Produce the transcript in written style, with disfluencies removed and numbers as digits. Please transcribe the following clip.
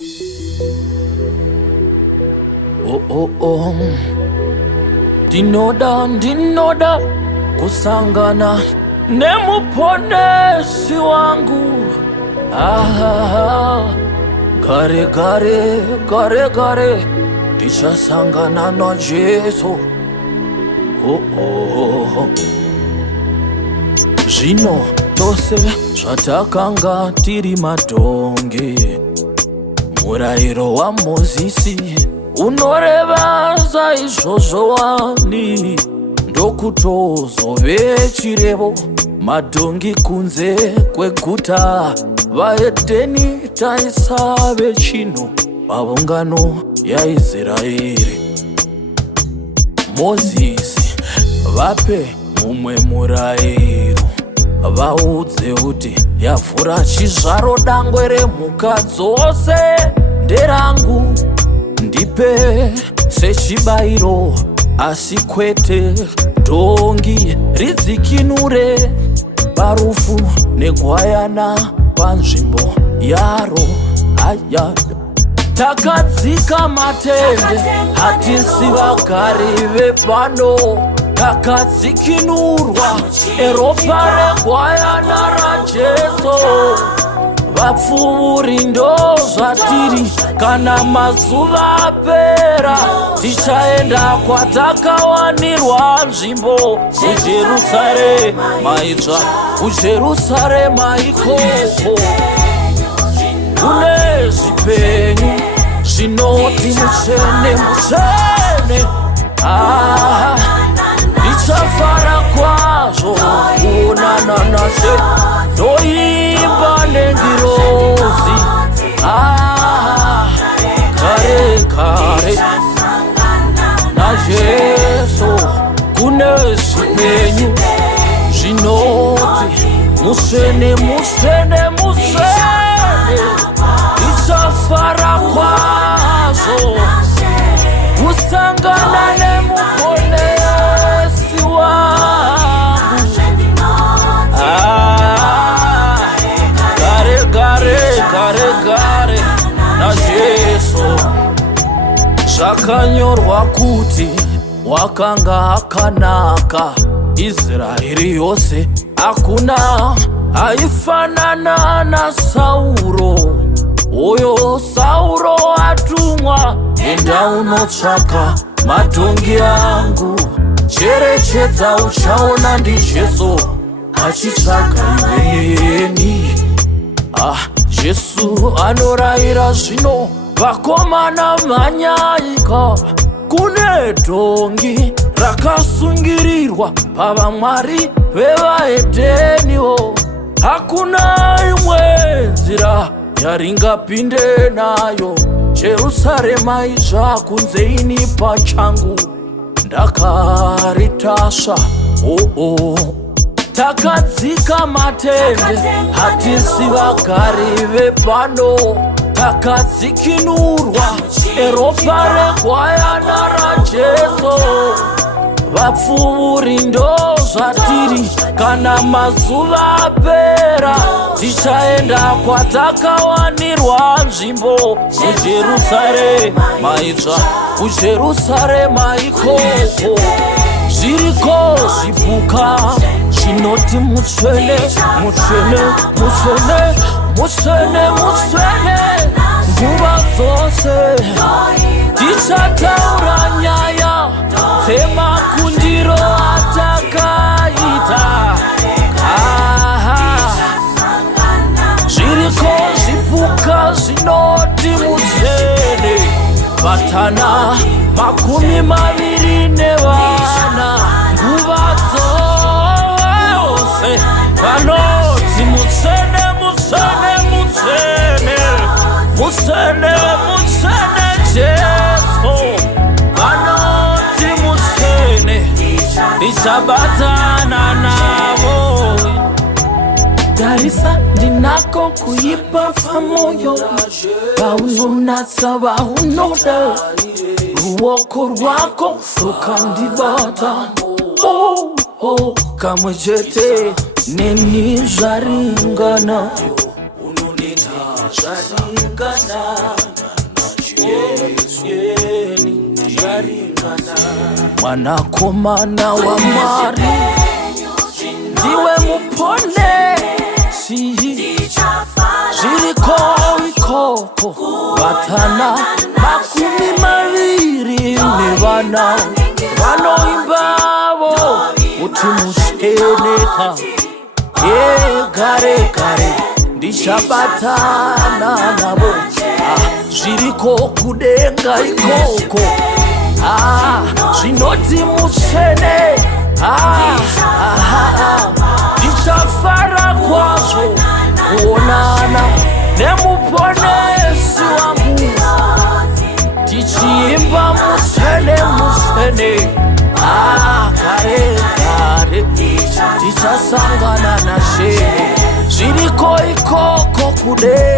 Oh. Ndinoda kusangana nemuponesi wangu. Gare ndichasangana na Jesu. Zvino tose zvatakanga tiri madhonge, murayiro wa Mozisi unoreva saizvozvo wani, ndokutozove chirevo madhongi kunze kweguta. Vaedheni taisave chino pavungano yaIsraeri. Mozisi vape mumwe murayiro, vaudze kuti yavhura chizvaro dangwe remhuka dzose nderangu. Ndipe sechibayiro, asi kwete dhongi ridzikinure barufu negwayana panzvimbo yaro. Takadzika matende, hatisi vagari vepano. Takadzikinurwa eropa regwayana raJesu. Vapfuri ndo zvatiri, kana mazuva apera tichaenda kwatakawanirwa nzvimbo kuJerusarema itsva, kuJerusarema ikoko kune zvipenyu zvinoti mutsvene. Ndichafara kwazvo kuonana naShe, ndoimba nendirozi. Kare naJesu kune zvipenyu zvinoti mutsvene. Ndichafara kwazvo kusangana nemuponesi wangu. Gare naJesu. Zvakanyorwa kuti wakanga akanaka Israeri yose, hakuna aifanana naSauro. Oyo Sauro atumwa, enda unotsvaka madhongi angu. Cherechedza uchaona ndiJesu achitsvaga iweni. Jesu anorayira zvino, vakomana manyaika. Kune dhongi rakasungirirwa pavamwari vevaedheniwo. Hakuna imwe nzira yaringapinde nayo Jerusarema itsva kunze. Ini pachangu ndakaritasva. Takadzika matende, hatisi vagari vepano. Takadzikinurwa eropa regwayana raJesu. Vapfuri ndo zvatiri, kana mazuva apera tichaenda kwatakawanirwa nzvimbo kuJerusarema itsva, kuJerusarema ikoko. Zviriko zvipuka zvinoti mutsvene. Nguva dzose tichataura nyaya dzemakundiro atakaita. Zviriko zvipuka zvinoti mutsvene. Vatana 24 nguva dzose vanoti mutsvene. Jesu vanoti mutsvene. Ndichabatana navo. Tarisa, ndinako kuipa pamoyo, vaunonatsa vaunoda. Ruoko rwako rukandibata. Kamwe chete neni zvaringana. Unonita zvaringana. mwanakomana wa Mari, ndiwe mupone ziriko ikoko batana makumi mabiri ni bana bano imbabo utimusheneka gare gare ndishabatana nabo ziriko kudenga ikoko zinoti musene ndishafara kwazo kuonana nemuponesi wangu tichiimba musene musene kare kare tichasangana na shene ziriko ikoko kude